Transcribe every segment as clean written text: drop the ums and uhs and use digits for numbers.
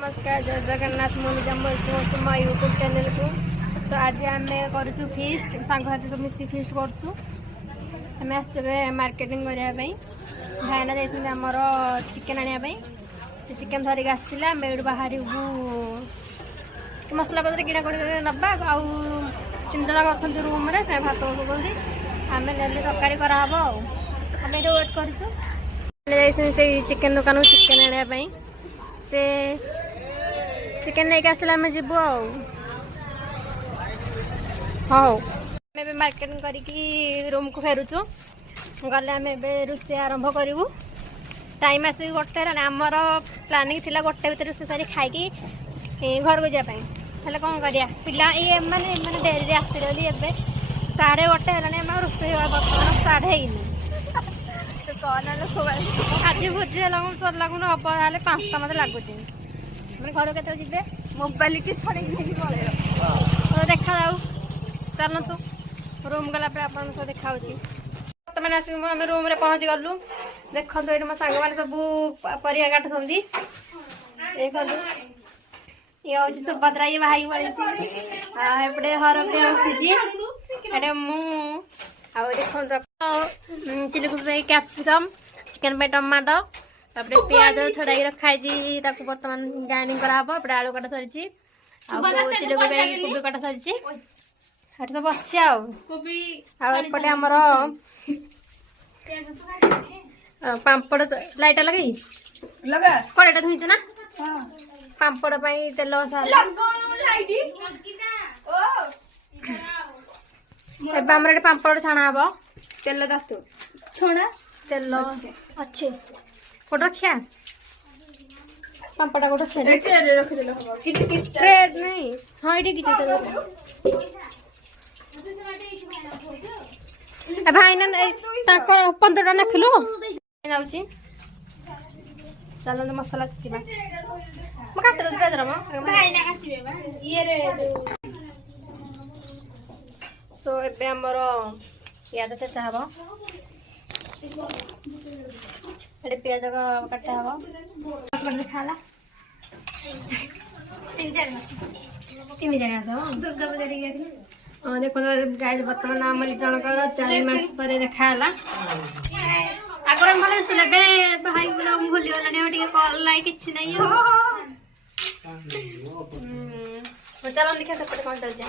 नमस्कार जय जगन्नाथ मुझे मो यूट्यूब चैनल को तो आज आम करूँ फिस्ट सांगसाथी सब मिसी फिस्ट करें आस मार्केटिंग करने भाईना जाइए आमर चिकेन आने चिकेन धरिक आसला आम ये बाहर मसला पत्र किଣା कर नवा आउ 3 जन अच्छा रूम में से भात बसुँच आम ने तरकारी कराब आम ये वेट कर चिकेन दुकान चिकेन आने से चिकेन नहीं आसला आम जीव हाँ मार्केटिंग करके रूम को फेरुचु गले आम रोषे आरंभ करूँ टाइम आसिक गोटे आमर प्लानिंग थी गोटे भर रोषे सारी खाई घर को जाए हेल्ले कौन करिया पिला ये मैंने डेरी आसले ए 1:30 है रोषे बर्तमान स्टार्ट आज भोजी सरला हम ना 5टा मत लगुच मैंने घर के जी मोबाइल की छड़े पलैर देखा जाऊ चलतु रूम गला आप देखा बर्तमान आस रूम में पहुँची गलु देखो ये मो सांग मैंने सब परिया काटुं देखु ये हूँ सुभद्रा ये भाई पड़े एपटे हर बसीचे मु देखो चिली कोबी कैप्सिकम चिकेन पे टमाटो तापर प्याज छड़ाई रखाई बर्तमान ग्राइंडिंग कराब एपटे आलू काटा सरी चिली कोबी काटा सरी सब अच्छे आउटे आमर पापड़ लाइट लगे कड़ाटा धुईच ना पापड़ तेल पापड़ छाणा हम तेल छणा तेल अच्छे कोट रखिया पापड़ा कोट नहीं हाँ ये भाई ना 15टा नाखिलु जाऊँगी चलते मसला चिचिबा मैं काट दे पेजर सो ए आमर पियाज चेचा हम ये पियाज काटा हम खाला 3-4 मास दुर्गा पूजा हाँ देखो गाय बर्तमान आम जनकर 4 मास पर देखा आगे भले भाई भूली गलानी कल कि नहीं चलो देखा सेपटे कौन चलते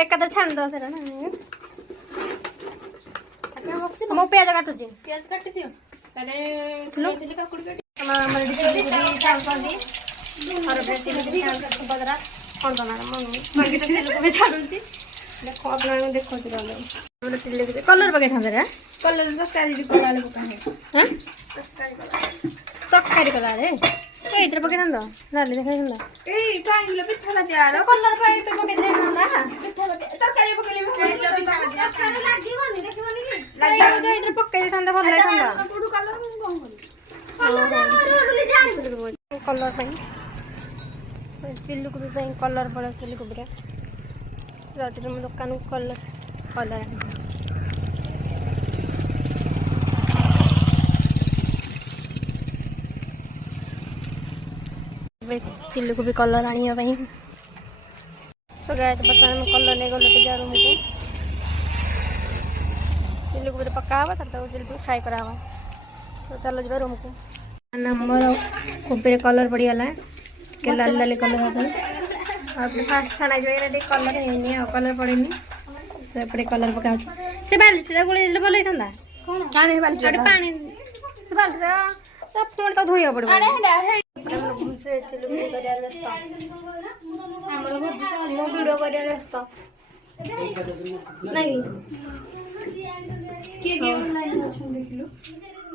एकादर छाण दो मो प्याज काटुची प्याज काटी दियो सुभद्रा कौन देखो कलर पकई था कलर तरकारी कला ये पकई था नाली देखा कलर पकई था भल कलर चिल्ली कोबी कलर पड़े चिल्ली कोबी दुकान कलर कलर चिल्ली कोबी कलर आने सो गए बर्तमान कलर नहीं गलु पूजा रूम को चिल्ली कोबी पका तब चिल्ली कोबी फ्राए करा सो चलो जा रूम को नंबर कोबी कलर पड़गला के लाल लाल कलर फास्ट छाणा कलर है कलर पड़ेनि से कलर पका से बाल्टी गोल भल होता पानी से बाल्टी पुणी तो धोई पड़ो से चिल्ली कर व्यस्त भिडियो कर व्यस्त नहीं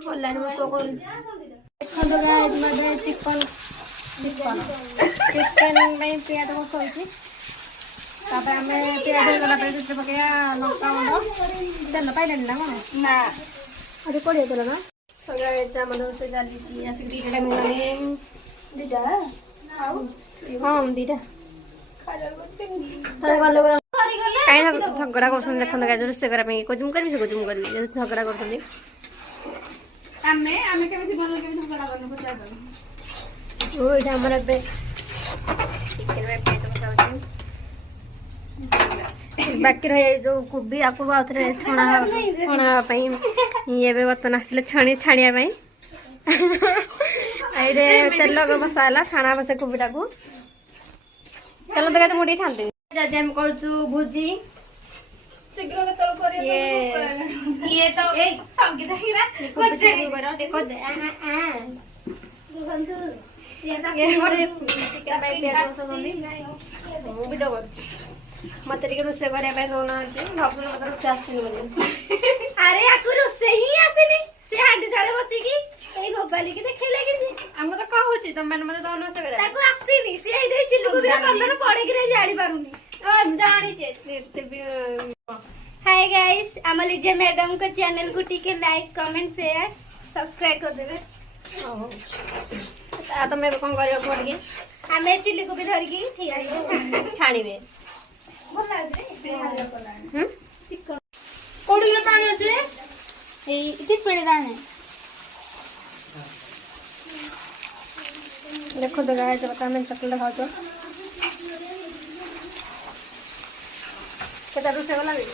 ऑनलाइन में शो कर चिकन चिकन चिकन पियाज पकड़ी आम पियाज गला पकड़ा लंका गुंड तेल पाइल ना कौन ना अरे कड़े तेल ना गाइस हमर से जाली या फिर दीटा मिलाने दीटा हां दीटा खालर गोते गलो काई झगड़ा करछन देखन गाइस रोसे करा पे को जुम करबी से को जुम करबी झगड़ा करछन आमे केमिति बोल केमिति झगड़ा करन को चाहबो ओ एटा हमर बे चिकन वे पे तो बताउछी बाकी रहे जो कोबी आपको बात रे छणा पई ये बे बतन आसले छाणिया पई आइरे तेल को मसाला छाणा बसे कोबीटा को चलो तो मुड़ी खाते आज हम करछु भुजी शीघ्र के तल करे ये तो ए संगीत हीरा कोचे कर दे बंधु ये मोरे चिकन बाई दे तो सोनी मु भी दो मत टिके रोसे करे पे दोना भाबुल मत रोसे आसिनी बोले अरे आकु रोसे ही आसिनी से हांडी साडे बसी की एई मोबाइल की देखे लागी हम तो कहूची तुम मन मत दोना से करे ताको आसिनी से एई दे चिल्लू को भी अंदर पड़े कि रे जानी पारुनी ओ जानी जे हाय गाइस अमली जे मैडम को चैनल को टिके लाइक कमेंट शेयर सब्सक्राइब कर देबे आ तो मैं कोन करियो पड़ के हमें चिल्ली को भी धर की ठीक छाणीबे बोल लाग रे से हाल कोला चिकन कोडी लो ताने जे ए इति पेणे दाने देखो तो गाइस जब हम चॉकलेट खाओ तो केता रुसे वाला भी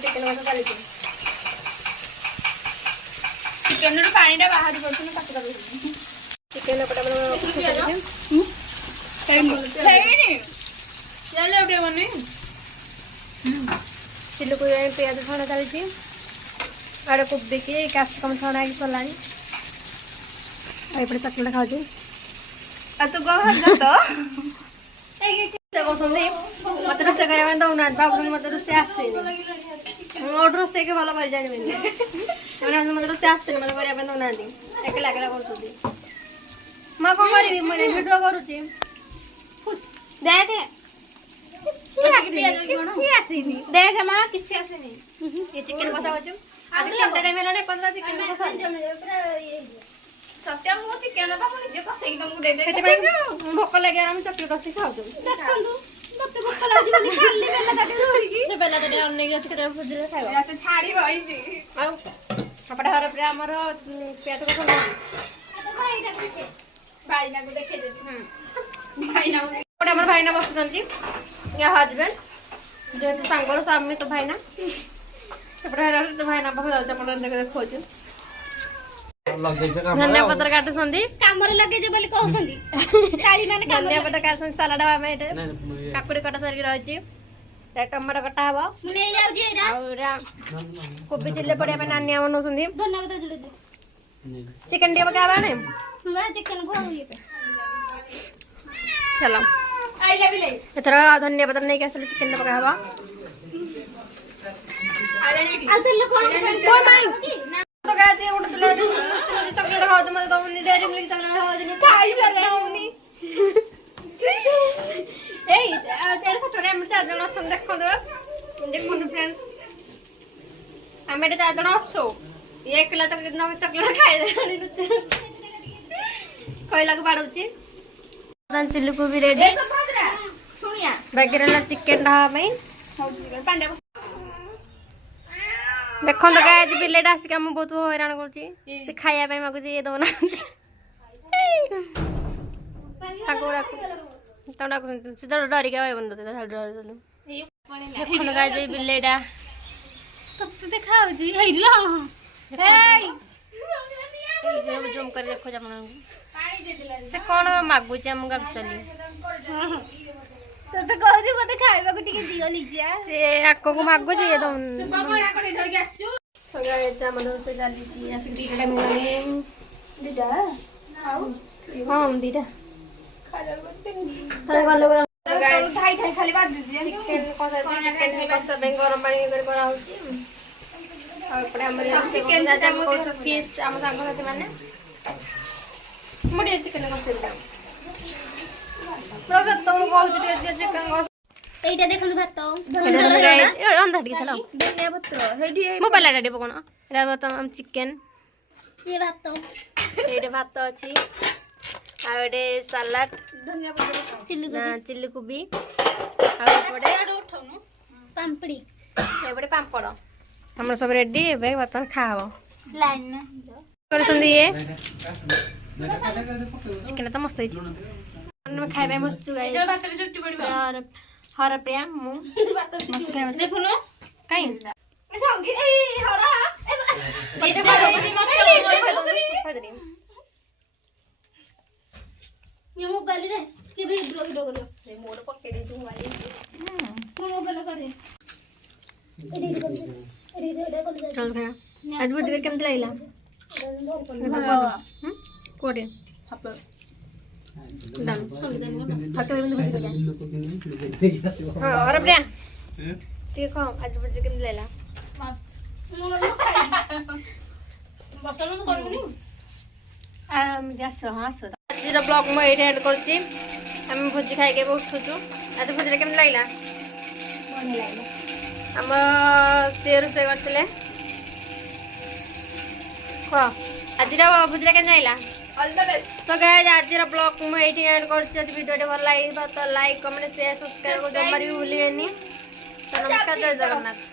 चिकन वाला डाली के चिकन रो पानी डा बाहर पड़छ ना काट कर चिकन पटा बना हेनी चले उठे बने चिल्लू को प्याज छाणा डाली आड़े कोबी की कैप्सिकम छाणा की सलानी एपटे चॉकलेट खाऊ आ तू गो हल्ला तो से बसंदी मत रोसे करे बंद उना बाबू मत रोसे आसे ऑर्डर रोसे के भलो कर जानि माने मत रोसे आसे मत करे बंद उना दी एकला एकला करतुदी मा को करबी मने वीडियो करूची खुश दे दे देख मां किसी आसेनी ये चिकन बता बचो आज केते टाइम हेला ने 15 चिकन बसा सत्या मो चिकन का मुझे को सही तुमको दे दे केते भाई भोक लागे हम चॉकलेट रसी खाऊ दो देखंदु मते भोक लागी बनी खाली बेला दाटे धोरी की से बेला दाटे अन्ने गछ करे फुजरे खाइबा या से छाड़ी भई जी आ अपडा घर पे हमर पेट को खोला भाई ना को देखे दे भाई ना अपडा हमर भाई ना बसचंती या हस्बैंड जे तो सांगर सामने तो भाई ना अपडा घर तो भाई ना बस जाऊ चपड़ देखो छ धनिया पत्र काटु संदी कामर लगे जे बोली कहउ संदी काली माने धनिया पत्र काट संदी सलाड बा में काकुड़ी कटा सरकी रहछि ते टमाटर कटा हबो मु ले जाउ जे रा और कोबी चिल्ले पड़िया पे नानिया बनो संदी धनिया पत्र जुले दे चिकन दे बका बाने बा चिकन को ये पे चलो आई ले भी ले एतरा धनिया पत्र नहीं के असली चिकन पका हबो आ तेल को माई तो कहते हैं उठ ले चॉकलेट खाओ तो मत दो नहीं डेरी मिल्क चॉकलेट खाओ नहीं खाई ले होनी ए तेरे से थोड़े हम चार जन सुन देखो तो फ्रेंड्स हमें तो चार जन अच्छो एक किलो तक कितना चॉकलेट खाई दे कोई लग पड़ुची सन चिल्ली को भी रेडी ए सब भादरा सुनिया बाकी रहला चिकन ढा में पांडे देखो तो गाय जी बिलेट आसिक हम बहुत हैरान करछि से खाया पे मागु ये दोना ताको राखो तोडा को से डर के होय बंद ते डर देखो तो गाय जी बिलेटा तब तो देखाउ जी हेलो हे ये जूम कर देखो जमन पानी दे दिला से कोन मागु छी हम गाग चली तो कहू जे मते खाइबा को टिके दियो लीजिया से आको को मागो जे दम सुबह बड़ा कोडी धर के आछू संगा एटा मनो से जाली छी या फिर दीटा मिलाने दीटा हां दीटा खालर गोते तार गलो गाइस ठाई ठाई खाली बाज जी चिकन कसा में गरम पानी कर करा होची और पड़े हमर चिकन जाते को फीस्ट हम संग होते माने मुडी चिकन कसा सब तो कहू जे चिकन एटा देखलु भात ए अंधा टिके चलो धनिया पत्र हेडी मोबाइल डाडी पकोना एटा बता हम चिकन ये भात ଏଇଠି ଭାତ ଅଛି ଆଉ ଏଠି ସାଲାଡ धनिया पत्ता चिल्ली ଚିଲି କୋବି ଆଉ ଏପଟେ पापड़ी ଏପଟେ ପାମ୍ପଡ଼ ଆମର ସବୁ ରେଡି ଏବେ ବର୍ତ୍ତମାନ ଖାଆ ହବ लाइन ना କରୁଛନ୍ତି ଇଏ ଚିକେନ ତ ମସ୍ତ ହେଇଛି ଆମେ ଖାଇବା ପାଇଁ ବସିଛୁ ଗାଇସ୍ ହରପ୍ରିୟା ମୁଁ ମସ୍ତ ଖାଇବା देखो ना କାଇଁ ये मोबाइल रे के भी ब्लॉग वीडियो करो ये मोर पके दे तू मोबाइल मोबाइल कर दे चल खाया आज भोज केମିତି ଲାଗିଲା କୋଉଠି ହରପ୍ରିୟା ଟିକେ କହ ଆଜି ଭୋଜ କେମିତି ଲାଗିଲା ଆଜିର ବ୍ଲଗ ମୁଁ ଏଇଠି ଏଣ୍ଡ କରୁଛି ଆମେ ଭୋଜି ଖାଇକି ଏବେ ଉଠୁଛୁ ଆଜି ଭୋଜିରେ କେମିତି ଲାଗିଲା ଆମ ସିଏ ରୋଷେଇ କରିଥିଲେ କହ ଆଜିର ଭୋଜିରେ କେମିତି ଲାଗିଲା all the best so guys ଆଜିର ବ୍ଲଗ ମୁଁ ଏଇଠି ଏଣ୍ଡ କରୁଛି ଯଦି ଭିଡ଼ିଓଟି ଭଲ ଲାଗିବ ତ ଲାଇକ୍ କମେଣ୍ଟ ସେୟାର ସବସ୍କ୍ରାଇବ ଜମାରୁ ଭୁଲିବେନି ତ ନମସ୍କାର ଜୟ ଜଗନ୍ନାଥ